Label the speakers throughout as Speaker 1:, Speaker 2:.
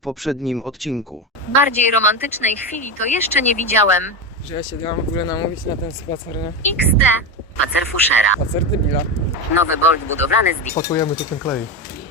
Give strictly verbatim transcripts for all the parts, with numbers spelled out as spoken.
Speaker 1: poprzednim odcinku.
Speaker 2: Bardziej romantycznej chwili to jeszcze nie widziałem.
Speaker 3: Że ja się dałam w ogóle namówić na ten spacer, nie?
Speaker 2: iks de. Spacer fuszera.
Speaker 3: Spacer debila.
Speaker 2: Nowy bolt budowlany z D.
Speaker 4: Pakujemy tu ten klej.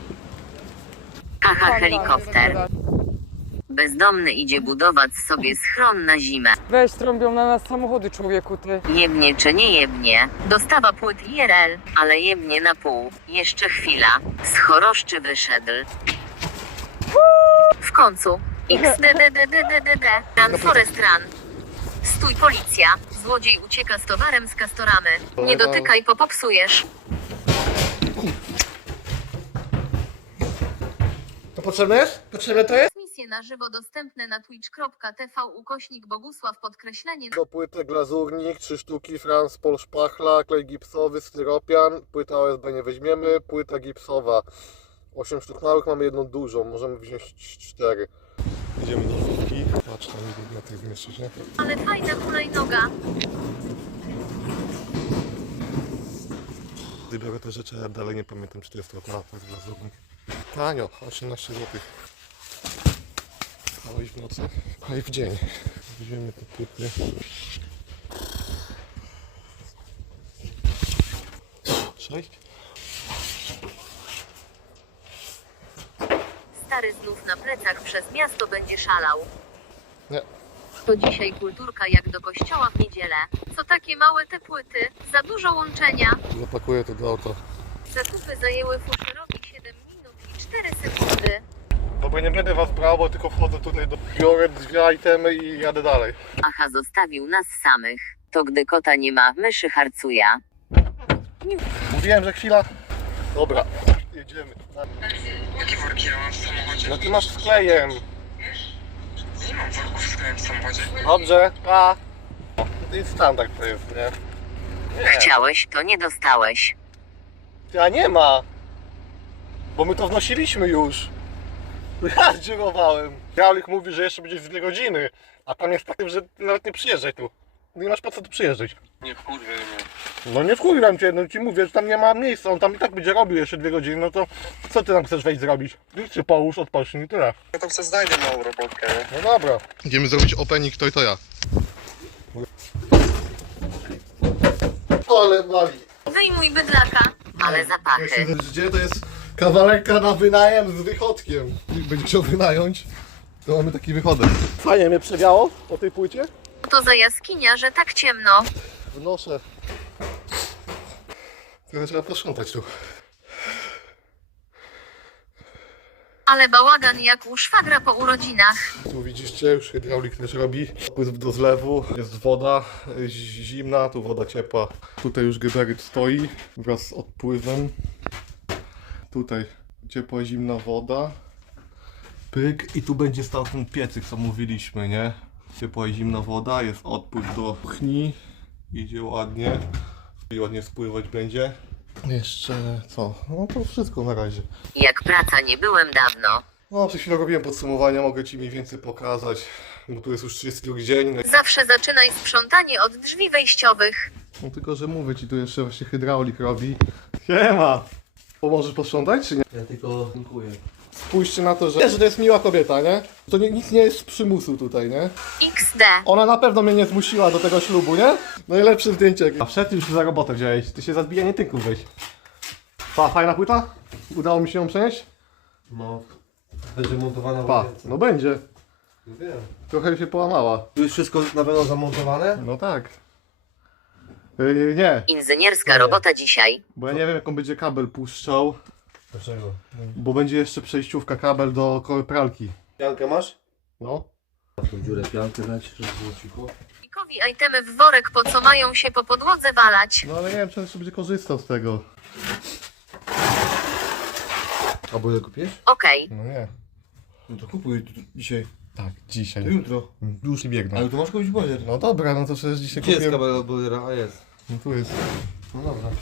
Speaker 2: Haha helikopter. Bezdomny idzie budować sobie schron na zimę.
Speaker 3: Weź, trąbią na nas samochody, człowieku, ty.
Speaker 2: Jebnie czy nie jebnie. Dostawa płyt I R L, ale jebnie na pół. Jeszcze chwila. Z choroszczy wyszedł. W końcu. iks de de de de de de de. Run Forest Run. Stój policja. Złodziej ucieka z towarem z Castoramy. Nie dotykaj, bo popsujesz.
Speaker 4: To potrzebne jest? Potrzebne to jest?
Speaker 2: Misje na żywo dostępne na twitch kropka t v ukośnik Bogusław podkreślenie.
Speaker 4: Do płyty glazurnik, trzy sztuki, Franz Pol szpachla, klej gipsowy, styropian, płyta O S B nie weźmiemy, płyta gipsowa. osiem sztuk małych, mamy jedną dużą, możemy wziąć cztery. Idziemy do żółtki. Patrz, tam na tych zmieszczysz, nie?
Speaker 2: Ale fajna hulajnoga.
Speaker 4: Gdy biorę te rzeczy, ja dalej nie pamiętam, czy to jest trochę to jest glazurnik. Tanio, osiemnaście złotych. Ale i w nocy, a i w dzień. Weźmiemy te płyty. Sześć.
Speaker 2: Stary znów na plecach przez miasto będzie szalał.
Speaker 4: Nie.
Speaker 2: To dzisiaj kulturka jak do kościoła w niedzielę. Co takie małe te płyty? Za dużo łączenia.
Speaker 4: Zapakuję to do auta.
Speaker 2: Zakupy zajęły Fuszerowi siedem minut i cztery sekundy.
Speaker 4: Dobra, nie będę was brał, bo tylko wchodzę tutaj do... Biorę dwie itemy i jadę dalej.
Speaker 2: Aha, zostawił nas samych. To gdy kota nie ma, myszy harcuja.
Speaker 4: Mówiłem, że chwila. Dobra, jedziemy.
Speaker 5: Jakie worki ja mam w samochodzie?
Speaker 4: No ty masz z klejem.
Speaker 5: Nie mam worków z klejem w samochodzie.
Speaker 4: Dobrze, pa. To jest standard to jest, nie? Nie.
Speaker 2: Chciałeś, to nie dostałeś.
Speaker 4: Ja nie ma. Bo my to wnosiliśmy już. Ja dziurowałem. Jaulik mówi, że jeszcze będzie z dwie godziny. A tam jest tak, że nawet nie przyjeżdżaj tu. Nie masz po co tu przyjeżdżać.
Speaker 5: Nie wkurwię mnie.
Speaker 4: No nie wkurwiam cię, no ci mówię, że tam nie ma miejsca. On tam i tak będzie robił jeszcze dwie godziny, no to co ty tam chcesz wejść zrobić? Idź się połóż, odpocznij i tyle.
Speaker 5: Ja tam sobie znajdę małą robotkę, nie?
Speaker 4: No dobra. Idziemy zrobić opening, to i to ja. Ale wali.
Speaker 2: Wyjmuj bydlaka. Ale zapachy.
Speaker 4: Gdzie to jest kawalerka na wynajem z wychodkiem. Będzie chciał wynająć, to mamy taki wychodek. Fajnie mnie przewiało po tej płycie.
Speaker 2: To za jaskinia, że tak ciemno.
Speaker 4: Wnoszę. Teraz trzeba posprzątać tu.
Speaker 2: Ale bałagan jak u szwagra po urodzinach.
Speaker 4: Tu widzicie, już hydraulik też robi. Pływ do zlewu, jest woda zimna, tu woda ciepła. Tutaj już geberyt stoi wraz z odpływem. Tutaj ciepła, zimna woda. Pyk i tu będzie stał ten piecyk, co mówiliśmy, nie? Ciepła i zimna woda, jest odpływ do pchni. Idzie ładnie. I ładnie spływać będzie. Jeszcze co? No to wszystko na razie.
Speaker 2: Jak praca nie byłem dawno.
Speaker 4: No, przed chwilą robiłem podsumowania, mogę ci mniej więcej pokazać, bo tu jest już trzydziesty drugi dzień.
Speaker 2: Zawsze zaczynaj sprzątanie od drzwi wejściowych.
Speaker 4: No tylko, że mówię ci, tu jeszcze właśnie hydraulik robi. Siema! Pomożesz posprzątać, czy nie?
Speaker 6: Ja tylko dziękuję.
Speaker 4: Spójrzcie na to, że, że to jest miła kobieta, nie? To nie, nic nie jest z przymusu tutaj, nie?
Speaker 2: iks de.
Speaker 4: Ona na pewno mnie nie zmusiła do tego ślubu, nie? Najlepsze zdjęcie. A wszedł już za robotę wziąłeś, ty się za zbijanie tynków weź. Pa, fajna płyta? Udało mi się ją przenieść?
Speaker 6: No, będzie montowana
Speaker 4: Pa,
Speaker 6: łazience.
Speaker 4: no będzie.
Speaker 6: No wiem.
Speaker 4: Trochę się połamała.
Speaker 6: Tu jest wszystko na pewno zamontowane?
Speaker 4: No tak. Yy, nie,
Speaker 2: Inżynierska robota dzisiaj.
Speaker 4: bo ja nie wiem, jaką będzie kabel puszczał,
Speaker 6: Dlaczego?
Speaker 4: bo będzie jeszcze przejściówka kabel do koły pralki.
Speaker 6: Piankę masz?
Speaker 4: No.
Speaker 6: W tą dziurę piankę dać, żeby było cicho.
Speaker 2: Mikowi itemy w worek, po co mają się po podłodze walać.
Speaker 4: No ale nie wiem, czy on jeszcze będzie korzystał z tego.
Speaker 6: A bo je kupisz?
Speaker 2: Okej.
Speaker 4: No nie.
Speaker 6: No to kupuj tu- tu- dzisiaj.
Speaker 4: Tak, dzisiaj.
Speaker 6: To jutro.
Speaker 4: Już nie biegną.
Speaker 6: Ale tu masz kupić boiler.
Speaker 4: No dobra, no to przecież dzisiaj
Speaker 6: Gdzie jest
Speaker 4: kupiłem.
Speaker 6: kabel od boilera? A jest.
Speaker 4: No tu jest.
Speaker 6: No dobra.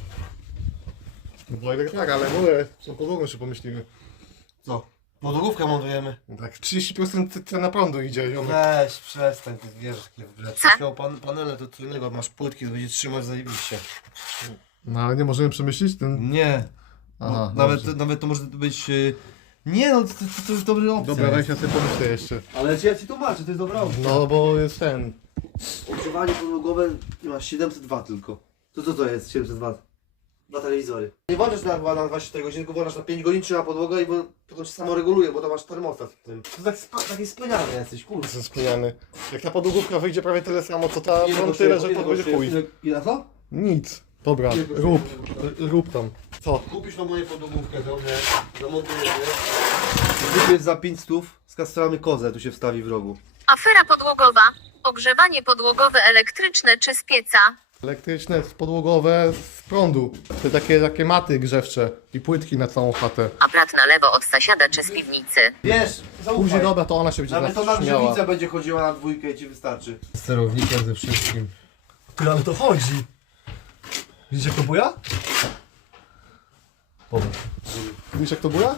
Speaker 4: No boiler tak, ale mówię, co podłogą jeszcze pomyślimy.
Speaker 6: Co? Motorówkę montujemy.
Speaker 4: No tak, trzydzieści procent cena prądu idzie. Ją...
Speaker 6: Weź, przestań, ty wiesz, jakie w grę.
Speaker 2: Co?
Speaker 6: Miał pan, panele to co innego, masz płytki, to będzie trzymać zajebiście.
Speaker 4: No ale nie możemy przemyśleć ten...
Speaker 6: Nie.
Speaker 4: Aha,
Speaker 6: Bo nawet,
Speaker 4: dobrze.
Speaker 6: nawet to może być y, Nie no, to, to, to jest dobry opcja.
Speaker 4: Dobra, weź ja sobie pomyślę jeszcze.
Speaker 6: Ale ja ci tłumaczę, to jest dobra opcja.
Speaker 4: No bo jest ten.
Speaker 6: Ogrzewanie podłogowe nie masz siedemset watów tylko. To co to jest siedemset watów? Dwa telewizory. Nie włączasz na, na dwadzieścia cztery godziny, tylko włączasz na pięć godzin czy na podłogę i bo tylko się samo reguluje, bo to masz termostat w tym. To tak spa, taki spaniany jesteś, kurde.
Speaker 4: Jestem spijany. Jak ta podłogówka wyjdzie prawie tyle samo co ta,
Speaker 6: Ile
Speaker 4: mam
Speaker 6: kosztuje?
Speaker 4: tyle, że
Speaker 6: Ile
Speaker 4: to będzie
Speaker 6: kosztuje?
Speaker 4: chuj.
Speaker 6: Ile, ile co?
Speaker 4: Nic. Dobra,
Speaker 6: Ile kosztuje?
Speaker 4: rób, rób tam. Co?
Speaker 6: Kupisz na moje podłogówkę do mnie, zamontujesz, nie? Kupisz za pięć stów, skastoramy kozę, tu się wstawi w rogu.
Speaker 2: Afera podłogowa. Ogrzewanie podłogowe elektryczne czy z pieca?
Speaker 4: Elektryczne, podłogowe z prądu. Te takie, takie maty grzewcze i płytki na całą chatę.
Speaker 2: A brat na lewo od sąsiada czy z piwnicy?
Speaker 6: Wiesz,
Speaker 4: Później dobra, to ona się będzie
Speaker 6: Nawet to
Speaker 4: nas
Speaker 6: na
Speaker 4: śmiała.
Speaker 6: grzewnicę będzie chodziła na dwójkę i ci wystarczy. Z sterownikiem, ze wszystkim. Ty, ale to chodzi. Widzisz jak to buja? Powiedz.
Speaker 4: Widzisz jak to buja?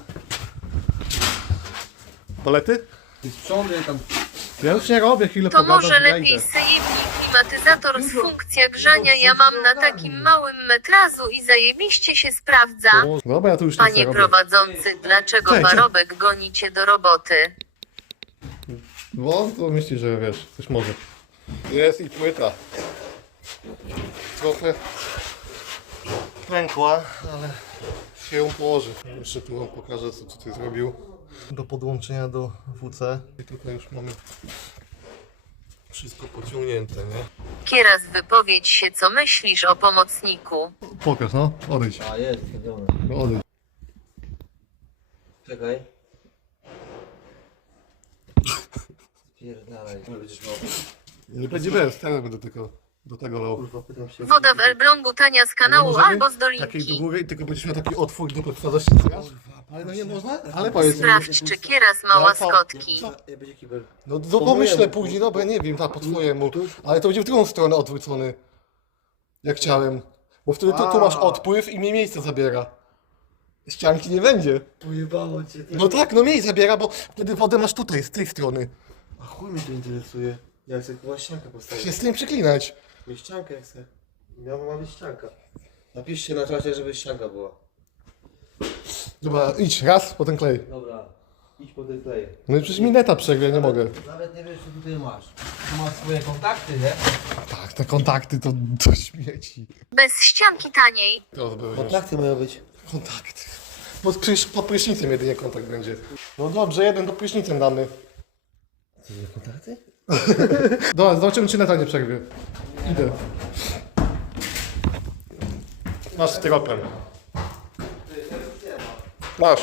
Speaker 4: Palety?
Speaker 6: Ty sprzątaj tam.
Speaker 4: Ja już nie robię, chwilę
Speaker 2: To
Speaker 4: pogadam,
Speaker 2: może
Speaker 4: ja
Speaker 2: lepiej
Speaker 4: idę.
Speaker 2: sejemnik, klimatyzator z funkcja grzania. Ja mam na takim małym metrażu i zajebiście się sprawdza.
Speaker 4: Dobra, ja tu już nic nie
Speaker 2: Panie
Speaker 4: robię.
Speaker 2: prowadzący, dlaczego
Speaker 4: Cześć.
Speaker 2: parobek goni cię do roboty?
Speaker 4: Bo to myśli, że wiesz, coś może. Jest i płyta. Trochę pękła, ale się ją położy. Jeszcze tu wam pokażę, co tutaj zrobił. Do podłączenia do W C. I tutaj już mamy wszystko pociągnięte, nie?
Speaker 2: Kieras, wypowiedź się, co myślisz o pomocniku.
Speaker 4: Pokaż, no. Odejdź.
Speaker 6: A jest, zrobione.
Speaker 4: No odejdź.
Speaker 6: Czekaj. Pierdalaj. Będziesz miał.
Speaker 4: Nie będzie bez, teraz będę tylko do tego lał.
Speaker 6: Kurwa, pytam się.
Speaker 2: Woda w Elblągu tania z kanału
Speaker 4: Możemy?
Speaker 2: albo z
Speaker 4: Takiej do
Speaker 2: dolinki.
Speaker 4: góry i tylko będziesz miał taki otwór do podstawy teraz? Ale no nie można? Ale powiedz.
Speaker 2: Sprawdź, czy Kieras ma
Speaker 4: No,
Speaker 2: łaskotki.
Speaker 4: co?
Speaker 6: Ja będzie kibel.
Speaker 4: No to pomyślę później, dobra, nie wiem, tak po twojemu. Ale to będzie w drugą stronę odwrócony. Jak chciałem. Bo wtedy tu, tu masz odpływ i mnie miejsce zabiera. Ścianki nie będzie.
Speaker 6: Pojebało cię. Ty.
Speaker 4: No tak, no mniej zabiera, bo wtedy wodę masz tutaj, z tej strony.
Speaker 6: A chuj mnie to interesuje. Ja chcę chyba ściankę postawić.
Speaker 4: Się z tym przeklinać.
Speaker 6: Mieć ściankę jak chcę. Miała ma być ścianka. Napiszcie na czacie, żeby ścianka była.
Speaker 4: Dobra, idź, raz, potem klej.
Speaker 6: Dobra. Idź po tej klej.
Speaker 4: No i przecież mi neta przegrę, nie mogę.
Speaker 6: Nawet nie wiesz, co tutaj masz. Tu masz swoje kontakty, nie?
Speaker 4: Tak, te kontakty to, to śmieci.
Speaker 2: Bez ścianki taniej.
Speaker 4: To były
Speaker 6: Kontakty mają być.
Speaker 4: kontakty. Pod, prysz, pod prysznicem jedynie kontakt będzie. No dobrze, jeden pod prysznicem damy.
Speaker 6: Co, kontakty?
Speaker 4: Dobra, zobaczymy czy neta nie przerwie. Idę. Masz styropem. Masz.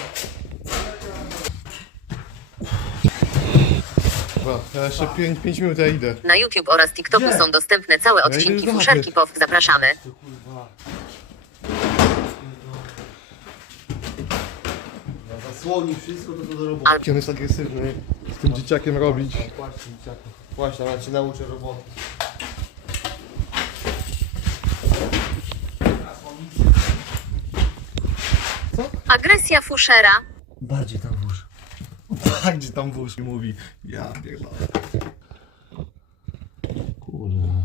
Speaker 4: Dobra, ja jeszcze pięć minut ja idę.
Speaker 2: Na YouTube oraz TikToku
Speaker 6: Gdzie?
Speaker 2: są dostępne całe
Speaker 4: idę
Speaker 2: odcinki
Speaker 4: do
Speaker 2: Fuszerki
Speaker 4: chaty.
Speaker 2: Pow. Zapraszamy.
Speaker 6: To kurwa. Na zasłoni wszystko, to co do roboty.
Speaker 4: Jaki on jest agresywny. Z tym dzieciakiem robić.
Speaker 6: Właśnie, dzieciaku. Właśnie, ale cię nauczę roboty.
Speaker 2: Agresja Fuszera.
Speaker 6: Bardziej tam włóż.
Speaker 4: Tak, gdzie tam wóz mówi. Ja pierdolę.
Speaker 6: Kurwa.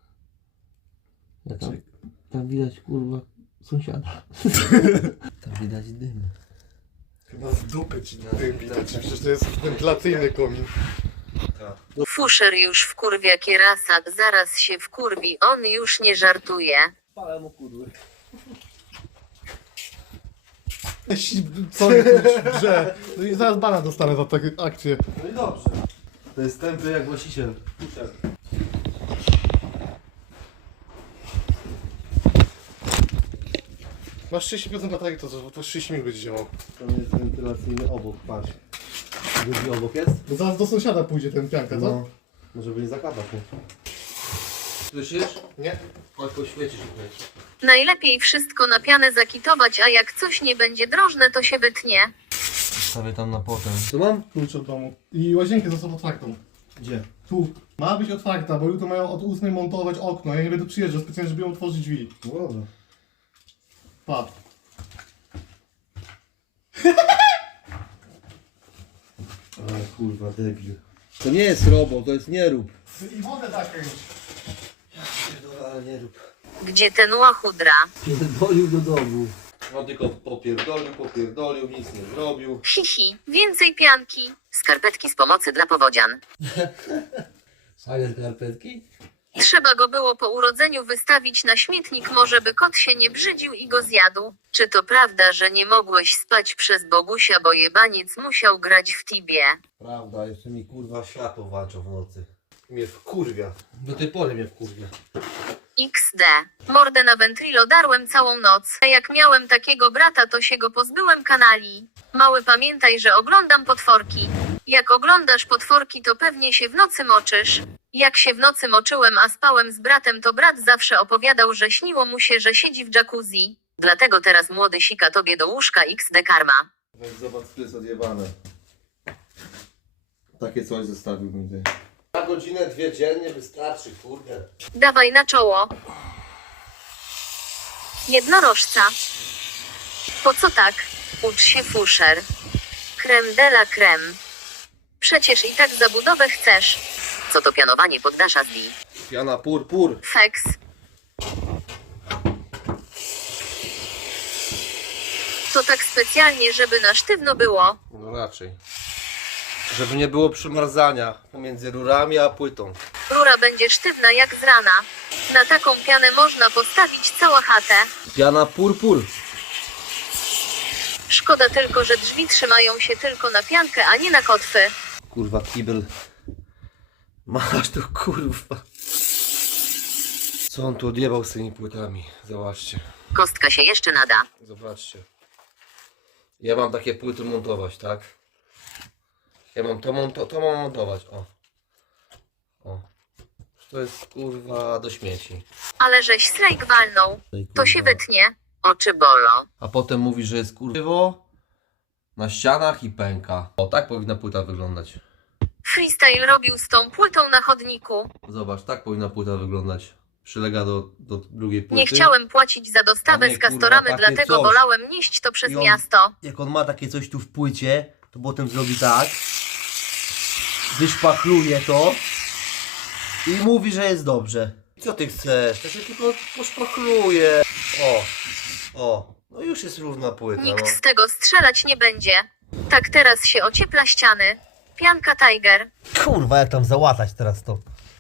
Speaker 6: Ja tam, tam widać kurwa sąsiada. Tam widać dym.
Speaker 4: Chyba z dupy ci na tym widać. Przecież to jest wentylacyjny komin.
Speaker 2: Fuszer już wkurwia Kierasa. Zaraz się wkurwi. On już nie żartuje.
Speaker 6: Palę mu kurwy.
Speaker 4: Co mi tu grze? No i zaraz bana dostanę za tę akcję.
Speaker 6: No i dobrze. To jest tępy jak właściciel. Puszczak.
Speaker 4: Masz trzydzieści procent baterii, to, to, to trzydzieści minut będzie działał.
Speaker 6: Tam jest wentylacyjny obok, patrz. Drugi obok jest?
Speaker 4: No zaraz do sąsiada pójdzie ten pianka, co?
Speaker 6: No. Może by nie zakładać mu. Słyszysz?
Speaker 4: Nie.
Speaker 6: Chodź poświecisz tutaj.
Speaker 2: Najlepiej wszystko na pianę zakitować, a jak coś nie będzie drożne, to się wytnie.
Speaker 6: Stawię tam na potem. Co mam?
Speaker 4: Klucz od domu. I łazienkę zostaw otwartą.
Speaker 6: Gdzie?
Speaker 4: Tu. Ma być otwarta, bo jutro mają od ósmej montować okno. Ja nie będę przyjeżdżał specjalnie, żeby ją otworzyć drzwi.
Speaker 6: No dobra.
Speaker 4: Pa.
Speaker 6: Ale kurwa debil. To nie jest robot, to jest nie rób.
Speaker 4: I wodę zakręć.
Speaker 6: Pierdolę, ale nie rób.
Speaker 2: Gdzie ten łachudra?
Speaker 6: Pierdolił do domu. On tylko popierdolił, popierdolił, nic nie zrobił.
Speaker 2: Hihi, więcej pianki. Skarpetki z pomocy dla powodzian.
Speaker 6: Fajne skarpetki?
Speaker 2: Trzeba go było po urodzeniu wystawić na śmietnik, może by kot się nie brzydził i go zjadł. Czy to prawda, że nie mogłeś spać przez Bogusia, bo jebaniec musiał grać w Tibie?
Speaker 6: Prawda, jeszcze mi kurwa światło walczą w nocy. Mnie wkurwia. Do tej pory mnie wkurwia.
Speaker 2: iks de. Mordę na ventrilo darłem całą noc. A jak miałem takiego brata, to się go pozbyłem kanali. Mały, pamiętaj, że oglądam potworki. Jak oglądasz potworki, to pewnie się w nocy moczysz. Jak się w nocy moczyłem, a spałem z bratem, to brat zawsze opowiadał, że śniło mu się, że siedzi w jacuzzi. Dlatego teraz młody sika tobie do łóżka iks de karma.
Speaker 6: Weź zobacz, tu jest odjebane. Takie coś zostawił mi ty. Na godzinę, dwie dziennie wystarczy, kurde.
Speaker 2: Dawaj na czoło. Jednorożca. Po co tak? Ucz się fuszer. Creme de la creme. Przecież i tak zabudowę chcesz. Co to pianowanie poddasza z di?
Speaker 6: Piana pur, pur.
Speaker 2: Feks. To tak specjalnie, żeby na sztywno było.
Speaker 6: No raczej. Żeby nie było przymarzania pomiędzy rurami a płytą.
Speaker 2: Rura będzie sztywna jak z rana. Na taką pianę można postawić całą chatę.
Speaker 6: Piana pur, pur.
Speaker 2: Szkoda tylko, że drzwi trzymają się tylko na piankę, a nie na kotwy.
Speaker 6: Kurwa, kibel. Masz to kurwa. Co on tu odjebał z tymi płytami? Zobaczcie.
Speaker 2: Kostka się jeszcze nada.
Speaker 6: Zobaczcie. Ja mam takie płyty montować, tak? Ja mam to, monto to mam montować, o. O. To jest kurwa do śmieci.
Speaker 2: Ale żeś strajk walnął. To się wytnie. Oczy bolą.
Speaker 6: A potem mówi, że jest kurwo na ścianach i pęka. O, tak powinna płyta wyglądać.
Speaker 2: Freestyle robił z tą płytą na chodniku.
Speaker 6: Zobacz, tak powinna płyta wyglądać. Przylega do, do drugiej płyty.
Speaker 2: Nie chciałem płacić za dostawę
Speaker 6: A nie,
Speaker 2: z Castoramy,
Speaker 6: kurwa, takie
Speaker 2: dlatego
Speaker 6: coś.
Speaker 2: wolałem nieść to przez
Speaker 6: I on-
Speaker 2: miasto.
Speaker 6: Jak on ma takie coś tu w płycie, to potem zrobi tak. Wyszpachluje to. I mówi, że jest dobrze. Co ty chcesz? To się tylko poszpachluje. O, o. No już jest równa płyta.
Speaker 2: Nikt
Speaker 6: No.
Speaker 2: z tego strzelać nie będzie. Tak teraz się ociepla ściany. Pianka Tiger.
Speaker 6: Kurwa, jak tam załatać teraz to?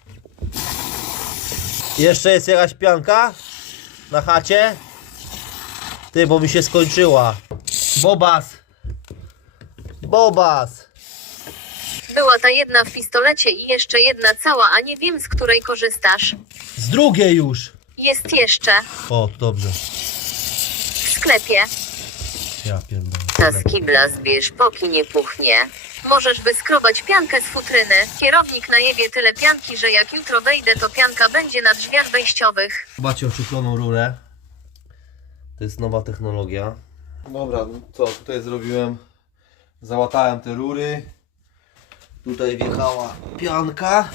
Speaker 6: Jeszcze jest jakaś pianka? Na chacie? Ty, bo mi się skończyła. Bobas! Bobas!
Speaker 2: Była ta jedna w pistolecie i jeszcze jedna cała, a nie wiem, z której korzystasz.
Speaker 6: Z drugiej już!
Speaker 2: Jest jeszcze.
Speaker 6: O, dobrze.
Speaker 2: W sklepie.
Speaker 6: Ja pierdolę.
Speaker 2: Ta z kibla zbierz, póki nie puchnie. Możesz wyskrobać piankę z futryny. Kierownik najebie tyle pianki, że jak jutro wejdę, to pianka będzie na drzwiach wejściowych.
Speaker 6: Macie oszukloną rurę. To jest nowa technologia. Dobra, no co tutaj zrobiłem? Załatałem te rury. Tutaj wjechała pianka.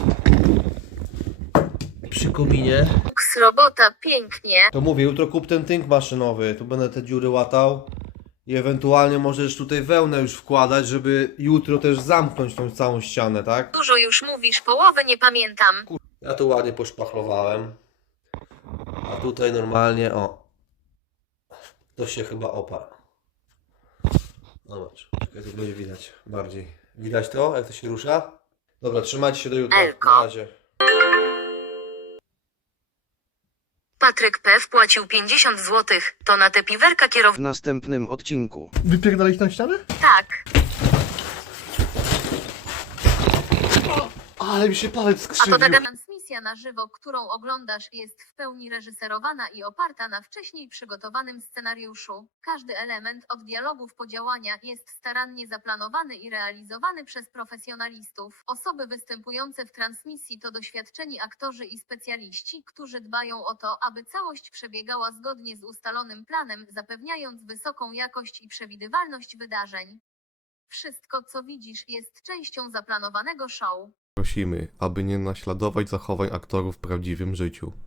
Speaker 6: Przy kominie.
Speaker 2: Ks robota, pięknie.
Speaker 6: To mówię, jutro kup ten tynk maszynowy. Tu będę te dziury łatał. I ewentualnie możesz tutaj wełnę już wkładać, żeby jutro też zamknąć tą całą ścianę, tak?
Speaker 2: Dużo już mówisz, połowy nie pamiętam.
Speaker 6: Ja tu ładnie poszpachlowałem. A tutaj normalnie, o. To się chyba oparł. Zobacz, czekaj, tu będzie widać bardziej. Widać to, jak to się rusza? Dobra, trzymajcie się do jutra.
Speaker 2: Elko.
Speaker 6: Na razie.
Speaker 2: Patryk P. wpłacił pięćdziesiąt złotych. To na te piwerka
Speaker 1: w
Speaker 2: kierownika.
Speaker 1: następnym odcinku.
Speaker 4: Wypierdalić na ścianę?
Speaker 2: Tak.
Speaker 4: Ale mi się palec
Speaker 2: A
Speaker 4: skrzywił.
Speaker 2: to taka transmisja na żywo, którą oglądasz, jest w pełni reżyserowana i oparta na wcześniej przygotowanym scenariuszu. Każdy element od dialogów po działania jest starannie zaplanowany i realizowany przez profesjonalistów. Osoby występujące w transmisji to doświadczeni aktorzy i specjaliści, którzy dbają o to, aby całość przebiegała zgodnie z ustalonym planem, zapewniając wysoką jakość i przewidywalność wydarzeń. Wszystko, co widzisz, jest częścią zaplanowanego show.
Speaker 4: Prosimy, aby nie naśladować zachowań aktorów w prawdziwym życiu.